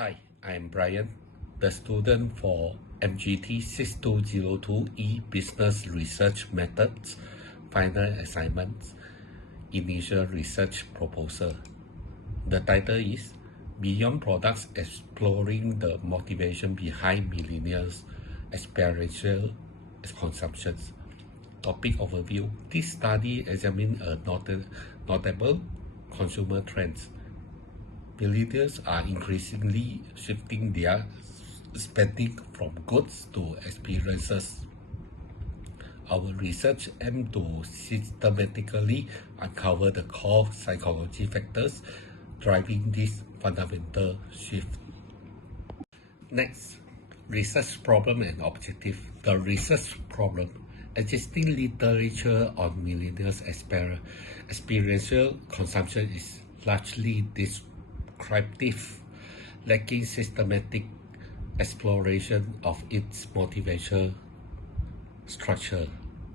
Hi, I am Brian, the student for MGT 6202E Business Research Methods, Final Assignments, Initial Research Proposal. The title is Beyond Products Exploring the Motivation Behind Millennials' Experiential Consumptions. Topic overview. This study examines a notable consumer trends. Millennials are increasingly shifting their spending from goods to experiences. Our research aims to systematically uncover the core psychology factors driving this fundamental shift. Next, research problem and objective. The research problem. Existing literature on millennials' experiential consumption is largely descriptive, lacking systematic exploration of its motivation structure.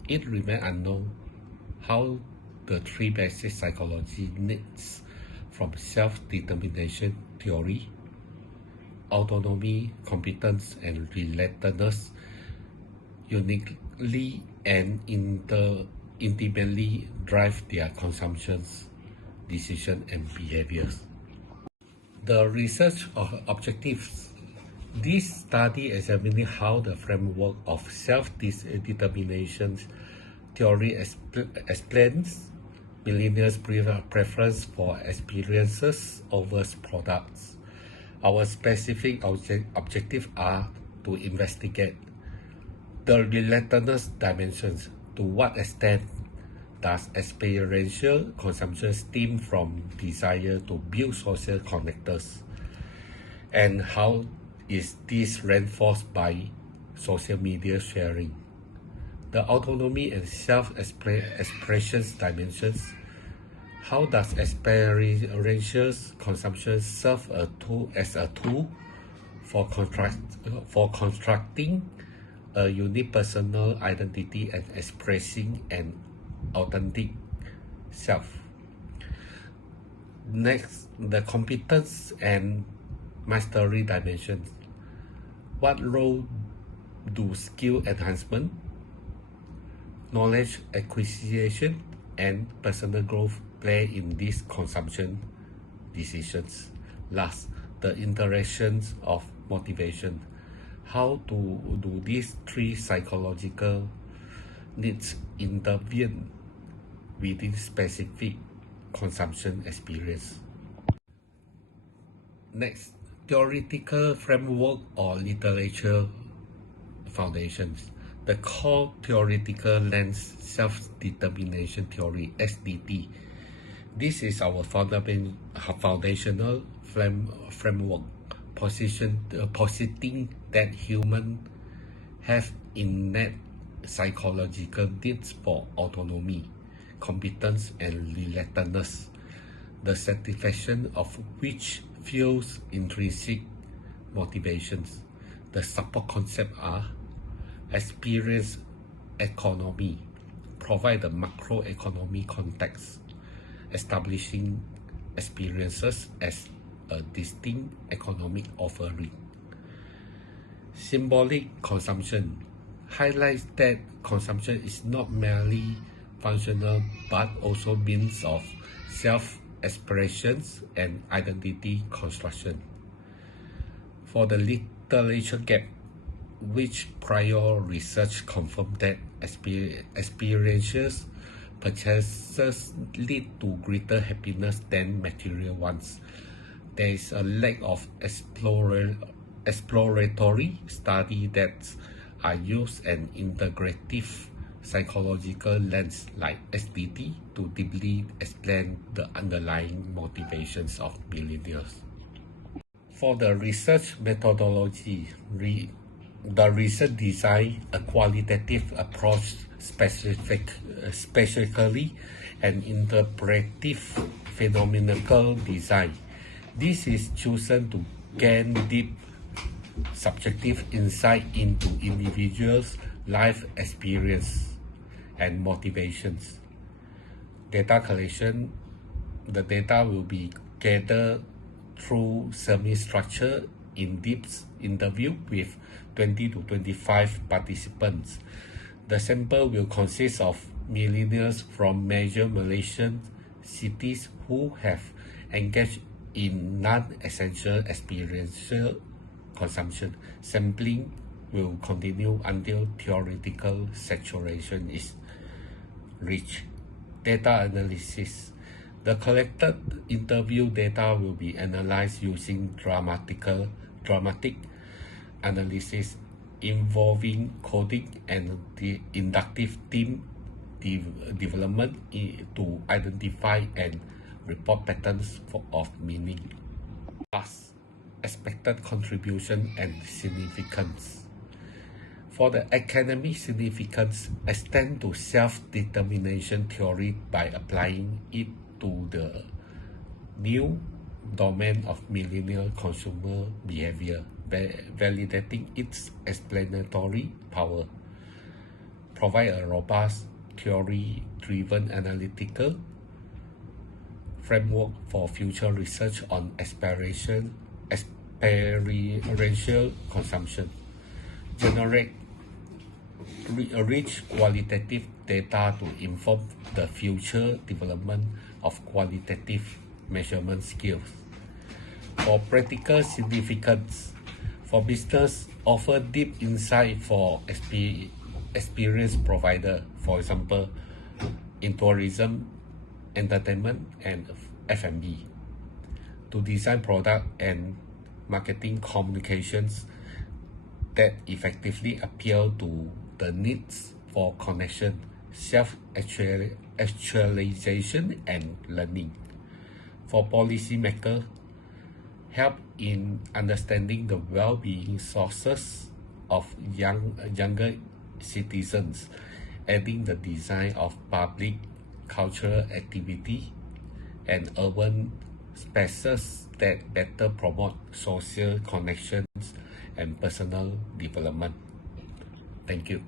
It remains unknown how the three basic psychology needs from self-determination theory, autonomy, competence, and relatedness uniquely and intimately drive their consumptions, decisions, and behaviors. The research objectives. This study examines how the framework of self-determination theory explains millennials' preference for experiences over products. Our specific objectives are to investigate the relatedness dimensions. To what extent does experiential consumption stem from desire to build social connectors? And how is this reinforced by social media sharing? The autonomy and self-expression dimensions. How does experiential consumption serve as a tool for constructing a unique personal identity and expressing an authentic self? Next, the competence and mastery dimensions. What role do skill enhancement, knowledge acquisition, and personal growth play in these consumption decisions? Last, the interactions of motivation. How do these three psychological needs intervene within specific consumption experience? Next, theoretical framework or literature foundations. The core theoretical lens self-determination theory, SDT. This is our foundational framework, positing that humans have innate psychological needs for autonomy, competence, and relatedness, the satisfaction of which fuels intrinsic motivations. The support concepts are experience economy, provide the macroeconomic context, establishing experiences as a distinct economic offering. Symbolic consumption highlights that consumption is not merely functional but also means of self-expressions and identity construction. For the literature gap, which prior research confirmed that experiential purchases lead to greater happiness than material ones. There is a lack of exploratory study that are used an integrative psychological lens like SDT to deeply explain the underlying motivations of millennials. For the research methodology, the research design a qualitative approach specifically an interpretive phenomenological design. This is chosen to gain deep subjective insight into individuals' life experience and motivations. Data collection. The data will be gathered through semi-structured in-depth interview with 20 to 25 participants. The sample will consist of millennials from major Malaysian cities who have engaged in non-essential experiential consumption. Sampling will continue until theoretical saturation is reached. Data analysis. The collected interview data will be analyzed using dramatic analysis involving coding and the inductive team development to identify and report patterns of meaning. Plus, expected contribution and significance. For the academic significance, extend to self-determination theory by applying it to the new domain of millennial consumer behavior, validating its explanatory power. Provide a robust, theory-driven analytical framework for future research on experiential consumption. Generate rich qualitative data to inform the future development of qualitative measurement skills. For practical significance, for business, offer deep insight for experience provider, for example, in tourism, entertainment, and F&B, to design product and marketing communications that effectively appeal to the needs for connection, self-actualization, and learning. For policymakers, help in understanding the well-being sources of younger citizens, adding the design of public cultural activity and urban spaces that better promote social connections and personal development. Thank you.